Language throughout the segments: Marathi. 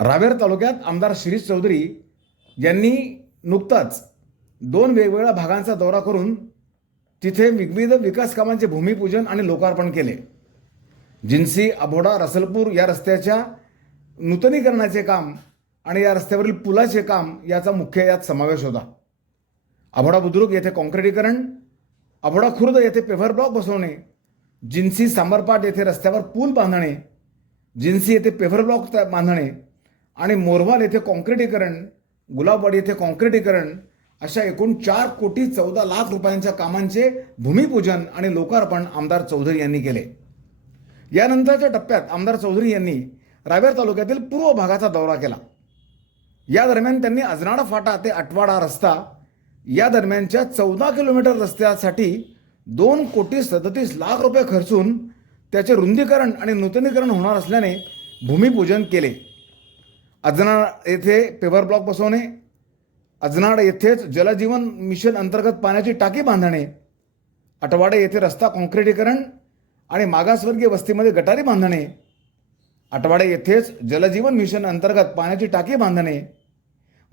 रावेर तालुक्यात आमदार शिरीष चौधरी यांनी नुकताच दोन वेगवेगळ्या भागांचा दौरा करून तिथे विविध विकास कामांचे भूमिपूजन आणि लोकार्पण केले. जिन्सी अभोडा रसलपूर या रस्त्याच्या नूतनीकरणाचे काम आणि या रस्त्यावरील पुलाचे काम याचा मुख्य यात समावेश होता. अभोडा बुद्रुक येथे कॉन्क्रिटीकरण अभोडा खुर्द येथे पेव्हर ब्लॉक बसवणे जिन्सी सांबरपाट येथे रस्त्यावर पूल बांधणे जिन्सी येथे पेव्हर ब्लॉक बांधणे आणि मोरवाल येथे काँक्रिटीकरण गुलाबवाडी येथे काँक्रिटीकरण अशा एकूण चार कोटी चौदा लाख रुपयांच्या कामांचे भूमिपूजन आणि लोकार्पण आमदार चौधरी यांनी केले. यानंतरच्या टप्प्यात आमदार चौधरी यांनी रावेर तालुक्यातील पूर्व भागाचा दौरा केला. या दरम्यान त्यांनी अजनाडा फाटा ते आटवाडा रस्ता या दरम्यानच्या चौदा किलोमीटर रस्त्यासाठी दोन कोटी सदतीस लाख रुपये खर्चून त्याचे रुंदीकरण आणि नूतनीकरण होणार असल्याने भूमिपूजन केले. अजनाड येथे पेपर ब्लॉक बसवणे अजनाड येथेच जलजीवन मिशन अंतर्गत पाण्याची टाकी बांधणे अटवाडे येथे रस्ता काँक्रिटीकरण आणि मागासवर्गीय वस्तीमध्ये गटारी बांधणे अटवाडे येथेच जलजीवन मिशन अंतर्गत पाण्याची टाकी बांधणे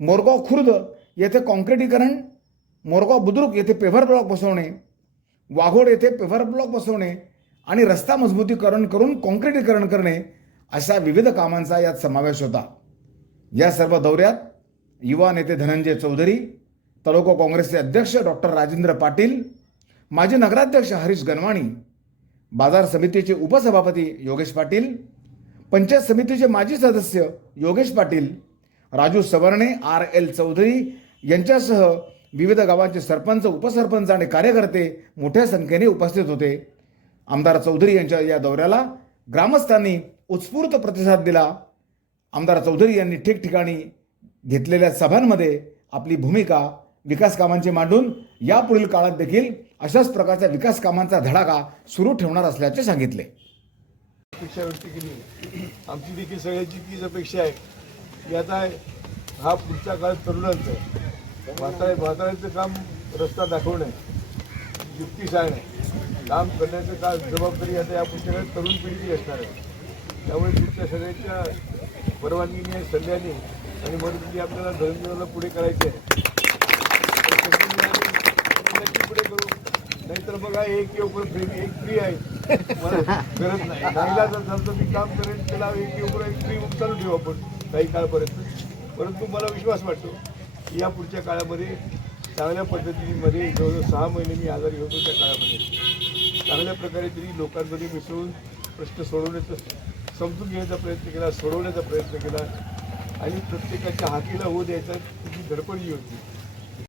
मोरगाव खुर्द येथे काँक्रिटीकरण मोरगाव बुद्रुक येथे पेव्हर ब्लॉक बसवणे वाघोड येथे पेव्हर ब्लॉक बसवणे आणि रस्ता मजबूतीकरण करून काँक्रिटीकरण करणे अशा विविध कामांचा यात समावेश होता. या सर्व दौऱ्यात युवा नेते धनंजय चौधरी तालुका काँग्रेसचे अध्यक्ष डॉक्टर राजेंद्र पाटील माजी नगराध्यक्ष हरीश गणवाणी बाजार समितीचे उपसभापती योगेश पाटील पंचायत समितीचे माजी सदस्य योगेश पाटील राजू सवर्णे आर एल चौधरी यांच्यासह विविध गावांचे सरपंच उपसरपंच आणि कार्यकर्ते मोठ्या संख्येने उपस्थित होते. आमदार चौधरी यांच्या या दौऱ्याला ग्रामस्थांनी उत्स्फूर्त प्रतिसाद दिला. आमदार चौधरी यांनी ठिकठिकाणी घेतलेल्या सभांमध्ये आपली भूमिका विकास कामांची मांडून यापुढील काळात देखील अशाच प्रकारच्या विकास कामांचा धडाका सुरू ठेवणार असल्याचे सांगितले. अपेक्षा व्यक्त केली. आमची देखील सगळ्याची तीच अपेक्षा आहे. की आता हा पुढच्या काळात तरुणांचा आहे. म्हातारे म्हाताऱ्यांचं काम रस्ता दाखवणं आहे. युक्ती सांगणं काम करण्याचं काम जबाबदारी आता या पुढच्या काळात तरुण पिढीची असणार आहे. त्यामुळे तुमच्या सगळ्यांच्या परवानगीने सल्ल्याने आणि मदतीने आपल्याला धर्मजीवनाला पुढे करायचे. आहे पुढे करू. नाहीतर बघा एक येऊपर फ्री एक फ्री आहे. मला गरज नाही. नाहीला जर झालं तर मी काम करेन त्याला एक येऊपर एक फ्री चालू ठेवू आपण काही काळपर्यंत. परंतु मला विश्वास वाटतो की या पुढच्या काळामध्ये चांगल्या पद्धतीमध्ये जवळजवळ सहा महिने मी आजारी होतो त्या काळामध्ये. चांगल्या प्रकारे तरी लोकांमध्ये मिसळून प्रश्न सोडवण्याचं समजून घेण्याचा प्रयत्न केला सोडवण्याचा प्रयत्न केला. आणि प्रत्येकाच्या हातीला होऊ द्यायचा तिची धडपड जी होती.